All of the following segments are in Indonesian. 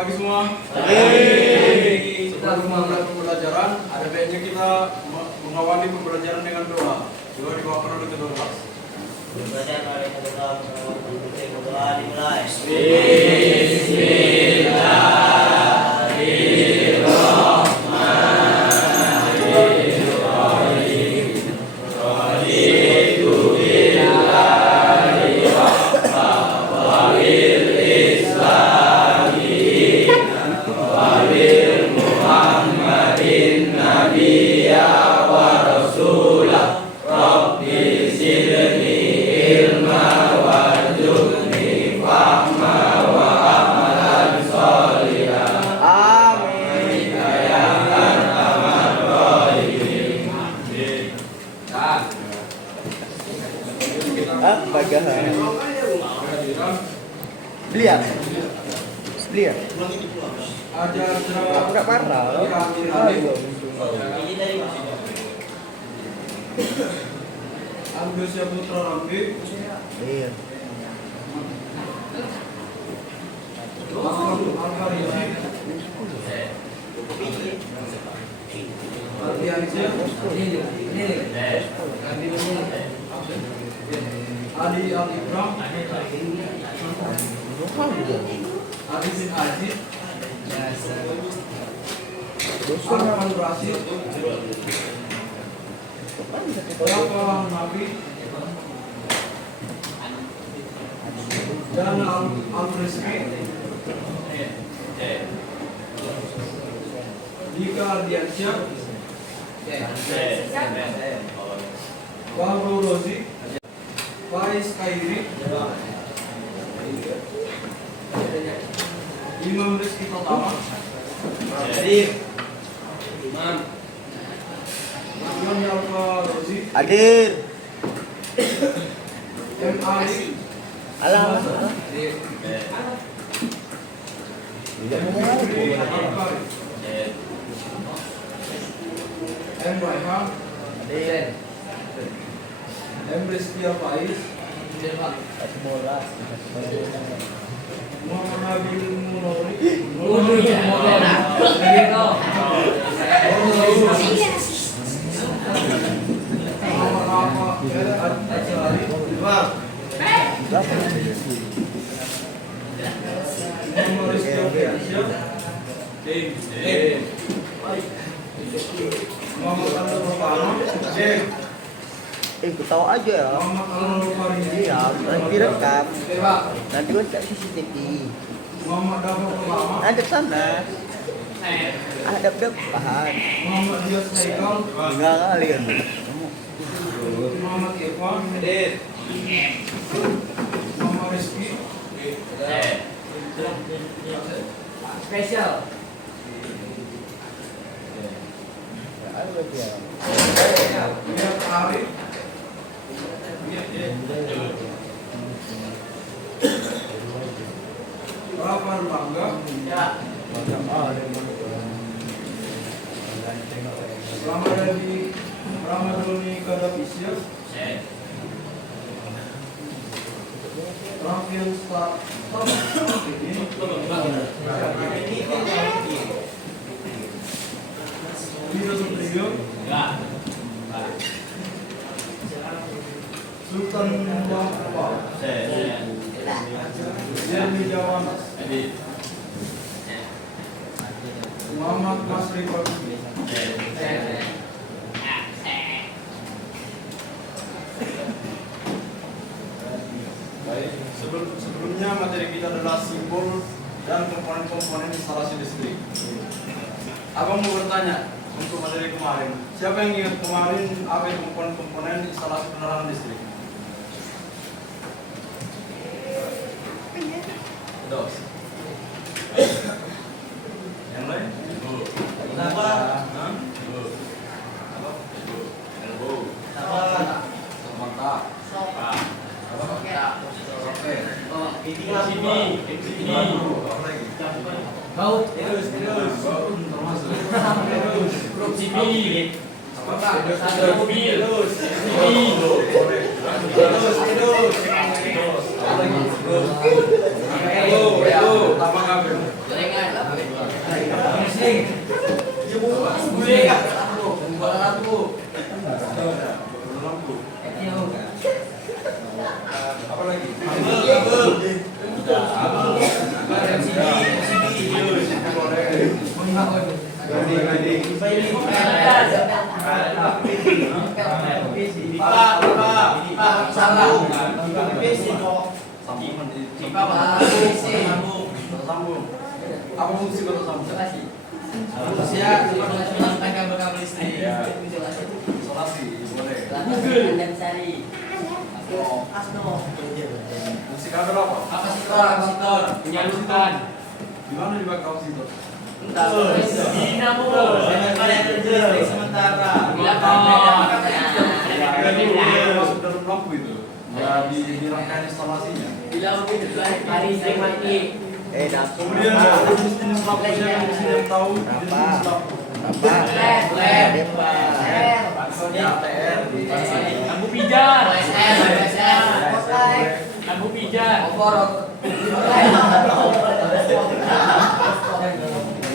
pagi semua. Kita memulai pembelajaran. Ada baiknya kita mengawali pembelajaran dengan doa. Doa dibawakan oleh ketua kelas. Pembelajaran oleh ketua doa dimulai. Lihat. Ajar Enggak parah. Agus Putra Rambi. Iya. Ali Al-Ikram, Ali bin Aziz, Arfan Rasid, Bapak Nabi, dan Al-Rizki, Dika Ardiansyah, Wahru Rozi, Faiz Khairi, Imam Rizki Totama, Imam Yalfa Rozi, Hadir. M. Ali, Alah. M. Raihan, Hadir. M. Rizky Faiz, Muhammad Nabil Munori, Muhammad Rafa Al-Azhari, Muhammad Rizky Fiansyah, Muhammad Al-Rufana, Ku tahu aja ya. Muhammad Al-Rufani, Iya, nanti rekam. Nanti kan cek CCTV. Muhammad Dafa Ulama, Ada sana. Ada depan. Muhammad Dias Haikal, Enggak kalian. Muhammad Irfan, Muhammad Rizky, Spesial. Ada dia. Niat Arif, Rafael Bangga, Ramadhani Kadabisya, Rafiul Trio, Sultan Wahab, Zermi Jawan, Muhammad Masri Bakri, Baik, sebelumnya materi kita adalah simbol dan komponen-komponen instalasi listrik. Abang mau bertanya untuk materi kemarin, siapa yang ingat kemarin apa itu komponen-komponen instalasi penerangan listrik? Dos. Yang lain? Kenapa? Hah? Mata. Oke. Sini. Baut. Terus. Grup CP. Ada mobil. Terus. Pertama kabel. Apa lagi? Sambung. Apa fungsi kota sambung? Isolasi, boleh. Fungsi kabel apa? Menyalurkan. Di mana dipakai kapasitor? Dinamo. Sementara. Masuk dalam lampu itu. Ya di rangkaian instalasinya. Kemudian jenis lampu yang tahu jenis lampu. Lampu pijar. Lampu pijar.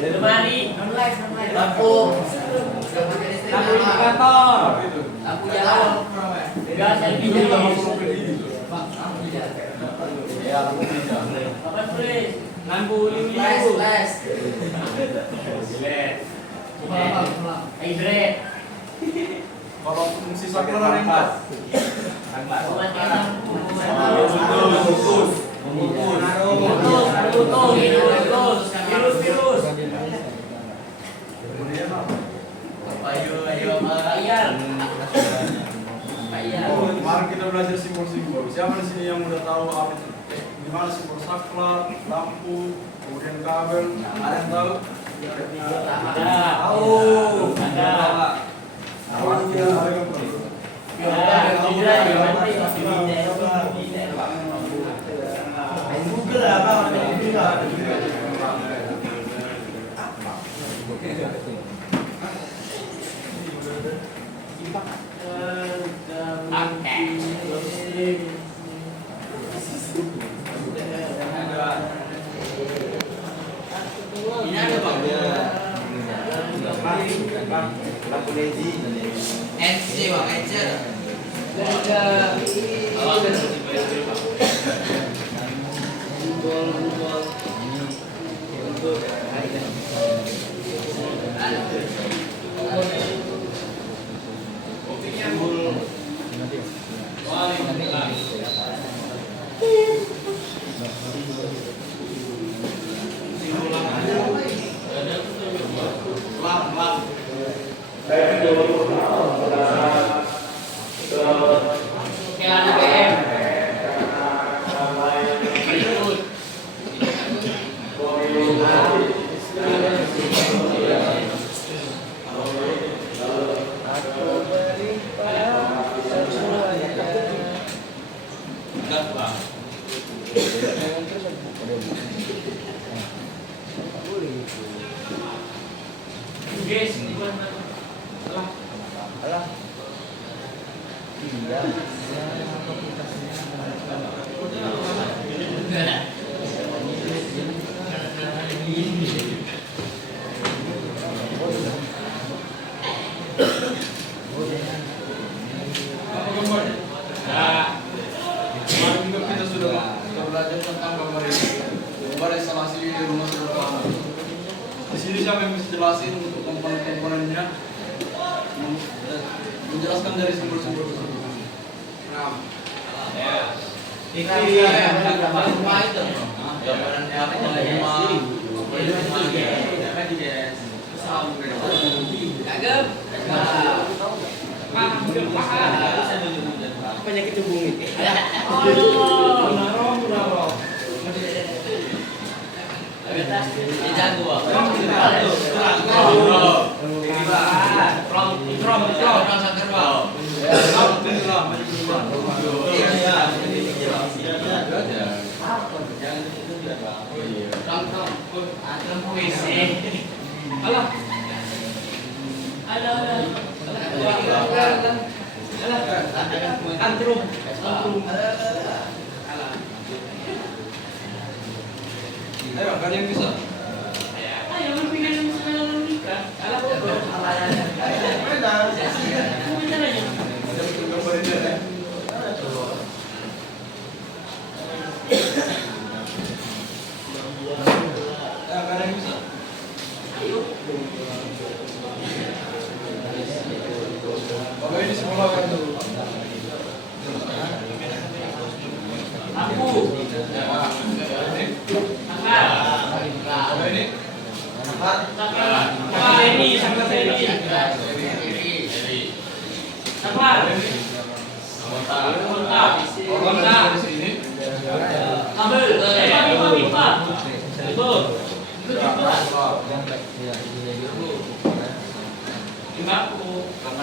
Lemari. Lampu. Lampu indikator. Apa itu? Gas LPG. Ya lampu hijau. Apa tulis? Lampu lilin. Hybrid. Kalau fungsi saklar yang empat. Virus. Kemudian apa? Oh, kemarin kita belajar simbol-simbol. Siapa di sini yang udah tahu apa itu? Gimana simbol saklar, lampu, kemudian kabel? Ada yang tahu? Ada. Awalnya ada yang perlu. Ini ada bang. Lampu LED. NC bang, NC. Guys, ini mana? Alah. Iya. Kemarin juga kita sudah belajar tentang gambar ini. Gambar instalasi di rumah sederhana. Di sini siapa yang bisa jelasin untuk komponen-komponennya? Menjelaskan dari simbol-simbol tersebut. Nah, Rumah itu. Gambarannya apa? Penyakit hubung ini. Ayo, kalian bisa. Ayo, berpindah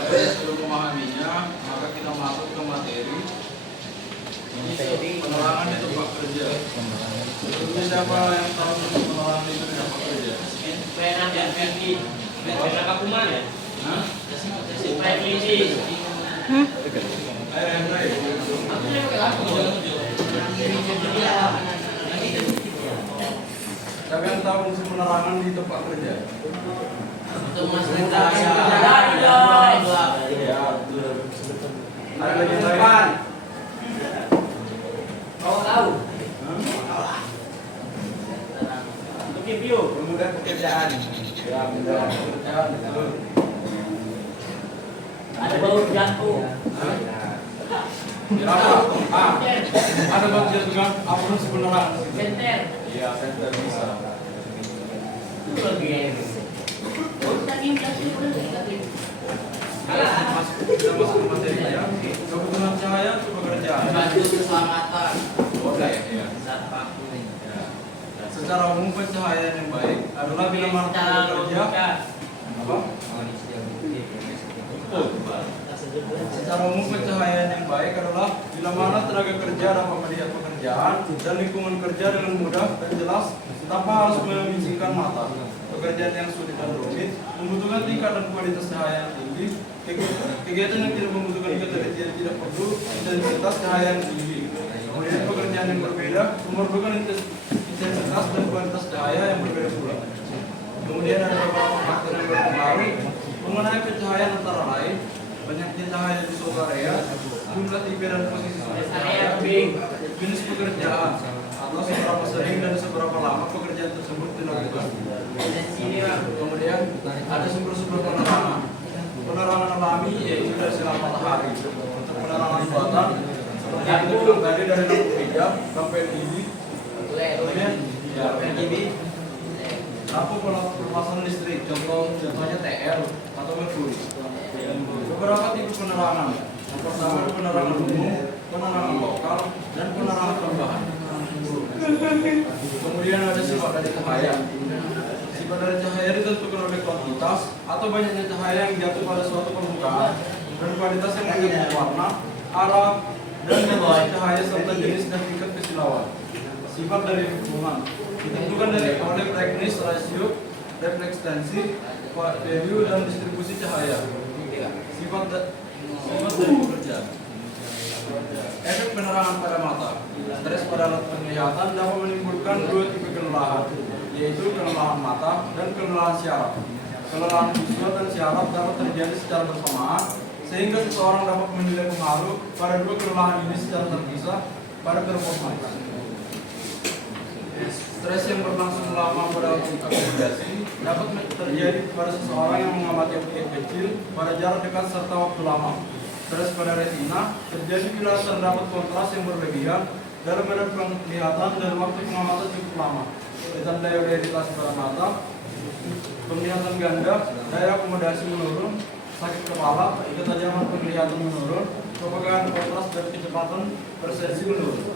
Sebelum memahaminya, maka kita masuk ke materi penerangan di tempat kerja. Sebelumnya siapa yang tahu tentang penerangan itu di tempat kerja? Siapa yang tahu fungsi penerangan di tempat kerja? Untuk memastikan cahaya. Ya, betul. Ada lagi yang lain? Kau tahu? Untuk review, memudahkan pekerjaan. Ya, memudahkan pekerjaan. Betul. Ada bau jantung. Kira apa? Ada bagian juga apa sebenarnya? Senter. Iya, senter bisa. Itu lagi. Kita masuk ke materi ya. Kebutuhan cahaya untuk pekerjaan. Bantu keselamatan. Oke, ya. Secara umum pencahayaan yang baik adalah bila mana bekerja. Apa? Secara umum pencahayaan yang baik adalah bila mana tenaga kerja dapat melihat pekerjaan dan lingkungan kerja dengan mudah dan jelas tanpa harus membisingkan mata. Pekerjaan yang sulit dan rumit membutuhkan tingkat dan kualitas cahaya yang tinggi. Kegiatan yang tidak membutuhkan ketelitian tidak perlu intensitas cahaya yang tinggi. Kemudian pekerjaan yang berbeda memerlukan intensitas dan kualitas cahaya yang berbeda pula. Kemudian ada beberapa faktor yang berpengaruh mengenai pencahayaan antara lain banyaknya cahaya di suatu area, jumlah tipe dan posisi sumber cahaya, jenis pekerjaan, atau seberapa sering dan seberapa lama pekerjaan tersebut dilakukan. Kemudian ada sumber-sumber penerangan. Penerangan alami yaitu dari sinar matahari. Untuk penerangan buatan seperti yang kita bilang tadi dari lampu hijau sampai LED. Kemudian ya RGB. Lampu pelepasan listrik, contohnya TL atau merkuri. Beberapa tipe penerangan. Yang pertama ada penerangan umum, penerangan lokal, dan penerangan tambahan. Kemudian ada sifat dari cahaya. Sifat dari cahaya ditentukan oleh kuantitas atau banyaknya cahaya yang jatuh pada suatu permukaan dan kualitas yang menjadi warna, arah, dan komposisi cahaya serta jenis dan tingkat kesilauan. Sifat dari hubungan ditentukan oleh brightness ratio, reflektansi, value, dan distribusi cahaya. Sifat dari pekerjaan. Efek penerangan pada mata. Stres pada alat penglihatan dapat menimbulkan dua tipe kelelahan, yaitu kelelahan mata dan kelelahan syaraf. Kelelahan visual dan syaraf dapat terjadi secara bersamaan, sehingga seseorang dapat menilai pengaruh pada dua kelelahan ini secara terpisah pada performance. Stres yang berlangsung lama pada akomodasi dapat terjadi pada seseorang yang mengamati objek kecil pada jarak dekat serta waktu lama. Stres pada retina terjadi bila terdapat kontras yang berlebihan dalam medan penglihatan dan waktu pengamatan cukup lama. Ditandai oleh iritasi pada mata, penglihatan ganda, daya akomodasi menurun, sakit kepala, ketajaman penglihatan menurun, kepegangan kontras dan kecepatan persepsi menurun.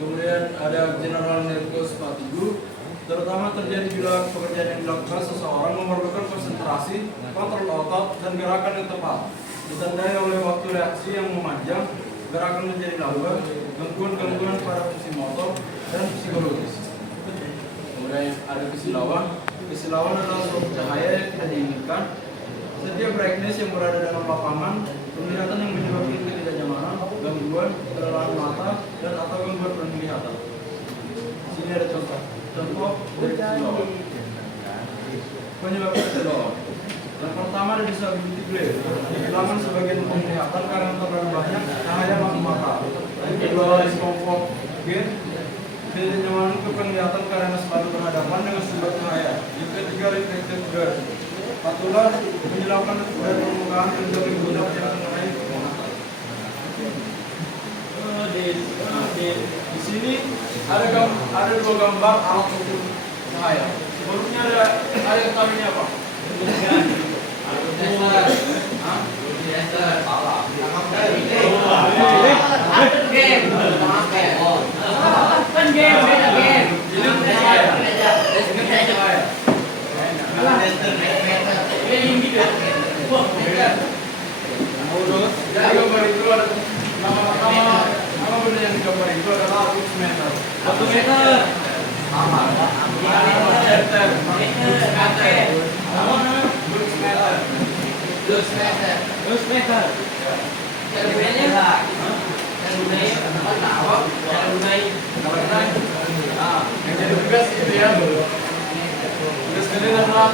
Kemudian ada general nervous fatigue, terutama terjadi bila pekerjaan yang dilakukan seseorang memerlukan konsentrasi, kontrol otot, dan gerakan yang tepat. Ditandai oleh waktu reaksi yang memanjang, gerakan menjadi lambat, gangguan-gangguan pada fungsi motor, dan psikologis. Kemudian ada kesilauan. Kesilauan adalah suatu cahaya yang tidak diinginkan. Setiap brightness yang berada dalam lapangan, penglihatan yang menyebabkan ketidaknyamanan, gangguan, kelelahan mata, dan atau gangguan penglihatan. Sini ada contoh dari kesilauan. Penyebab kesilauan. Yang pertama ada disability glare, kehilangan sebagian penglihatan karena terlalu banyak cahaya masuk mata. Yang kedua discomfort gain, ketidaknyamanan ke penglihatan karena selalu berhadapan dengan sumber cahaya. Yang ketiga reflected glare, Patulah menyilaukan dari permukaan menjadi budak yang mengenai di sini ada dua gambar alat ukur cahaya. Sebelumnya ada ketahuinya apa? Jadi gambar itu ada nama benda yang digambar itu adalah lux meter. Lux meter. Yang jadi tugas itu ya. Tugas kalian adalah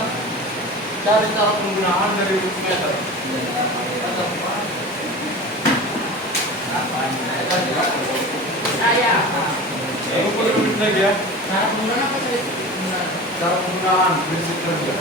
cari cara penggunaan dari lux meter. Aku perlu lagi ya. Cara penggunaan prinsip kerja.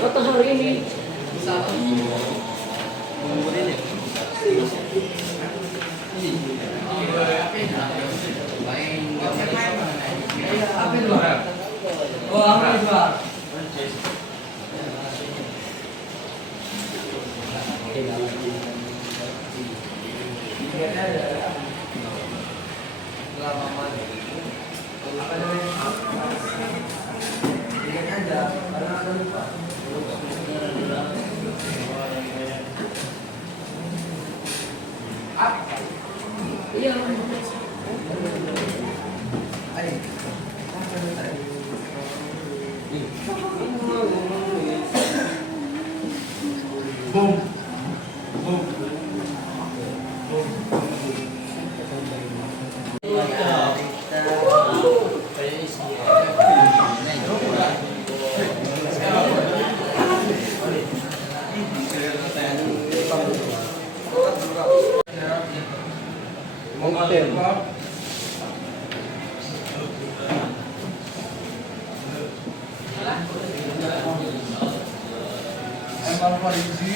Foto hari ini. Apa itu? Oh, apa itu? Iya. Boom. Boom. Emang Farizi,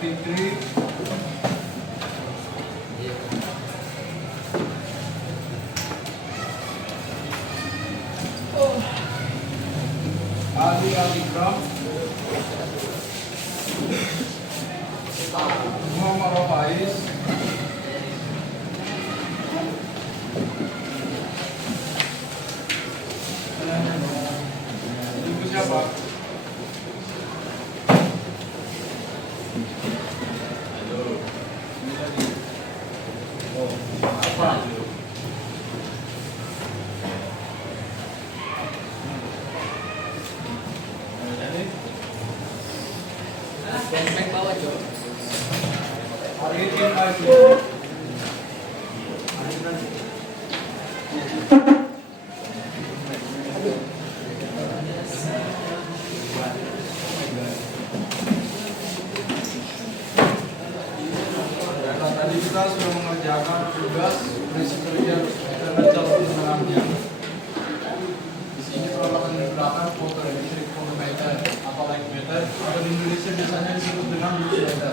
Fitri, Ali Alikram, Muhammad Rafaiz, itu siapa? Arifin Aji. Tadi kita sudah mengerjakan tugas prinsip kerja dan jas penerangannya. Di sini peralatan yang digunakan motor listrik meter atau light meter atau di Indonesia biasanya disebut dengan meter.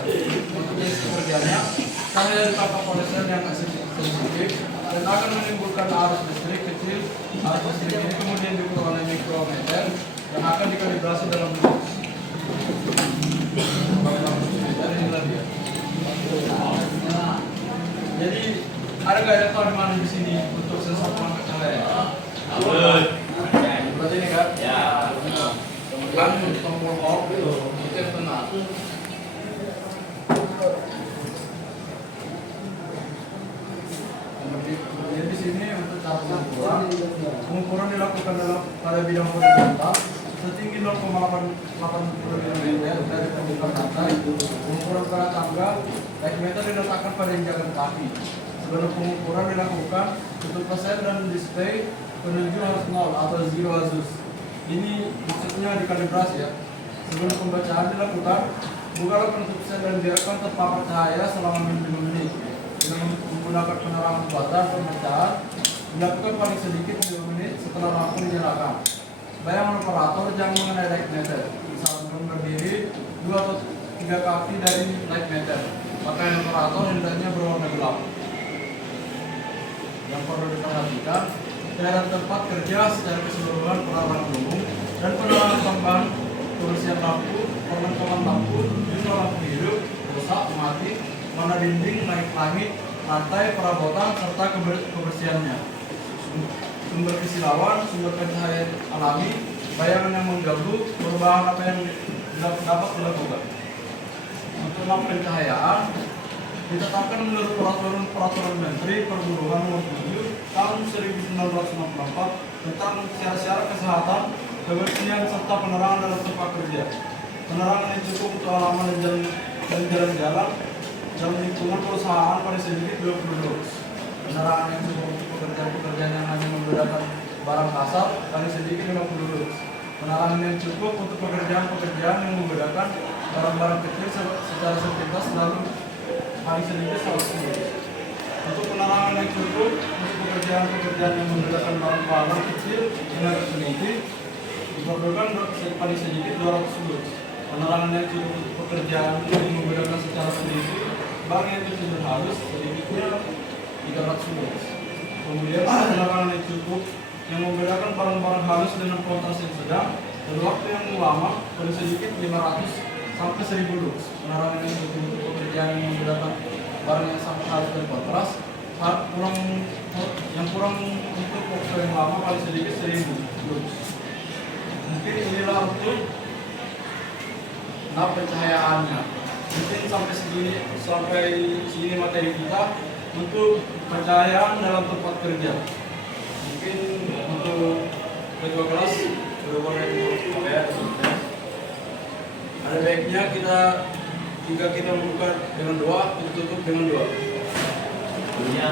Untuk jenis pekerjaannya, cahaya ditangkap oleh sel yang sensitif dan akan menimbulkan arus listrik kecil. Arus listrik ini kemudian diukur oleh mikrometer dan akan dikalibrasi dalam lux. Jadi ada nggak yang tahu di mana di sini untuk sensor pengangkat cahaya? Berarti ini kan? Ya. Kan tombol off itu yang benar. Kemudian di sini untuk cara pengukuran dilakukan pada bidang horizontal setinggi 0,85 mm dari permukaan lantai. Pengukuran pada tangga light meter diletakkan pada injakan kaki. Sebelum pengukuran dilakukan, tutup persen dan display penunjuk harus 0 atau 0 azus. Ini maksudnya dikalibrasi ya. Sebelum pembacaan dilakukan, bukalah penutup sel dan biarkan terpapar cahaya selama 5 menit. Dengan menggunakan penerangan buatan pembacaan, dilakukan paling sedikit 5 menit setelah lampu dinyalakan. Bayang operator jangan mengenai light meter. Saat berdiri 2 atau 3 kaki dari light meter. Pakaian operator hendaknya berwarna gelap. Yang perlu diperhatikan, cairan tempat kerja secara keseluruhan penerangan umum dan penerangan tambahan kebersihan lampu, perlengkapan lampu, juga lampu hidup, rusak, mati, warna dinding, naik langit, lantai, perabotan, serta kebersihannya. Sumber kesilauan, sumber pencahayaan alami, bayangan yang mengganggu, perubahan apa yang dapat dilakukan. Untuk lampu pencahayaan ditetapkan menurut peraturan Menteri Perhubungan Nomor 7 Tahun 1964 tentang syarat-syarat kesehatan, kebersihan serta penerangan dalam tempat kerja. Penerangan yang cukup untuk halaman dan jalan-jalan dalam lingkungan perusahaan paling sedikit 20 lux. Penerangan yang cukup untuk pekerjaan-pekerjaan yang hanya menggunakan barang kasar paling sedikit 50 lux. Penerangan yang cukup untuk pekerjaan-pekerjaan yang menggunakan barang-barang kecil secara sepintas lalu paling sedikit 100 lux. Untuk penerangan yang cukup untuk pekerjaan-pekerjaan yang menggunakan barang-barang kecil dengan teliti diperlukan paling sedikit 200 lux. Penerangan yang cukup untuk pekerjaan yang menggunakan secara teliti barang yang kecil dan halus sedikitnya 300 lux. Kemudian penerangan yang cukup yang menggunakan barang-barang halus dengan kualitas yang sedang dan waktu yang lama paling sedikit 500 sampai 1000 lux. Penerangan yang cukup untuk pekerjaan yang menggunakan barang yang sangat halus dan kontras yang kurang untuk waktu yang lama paling sedikit 1000 lux. Mungkin inilah untuk pencahayaannya. Mungkin sampai sini materi kita untuk pencahayaan dalam tempat kerja. Mungkin untuk ketua kelas berhubungan dengan ada baiknya kita membuka dengan doa, kita tutup dengan doa. Ya.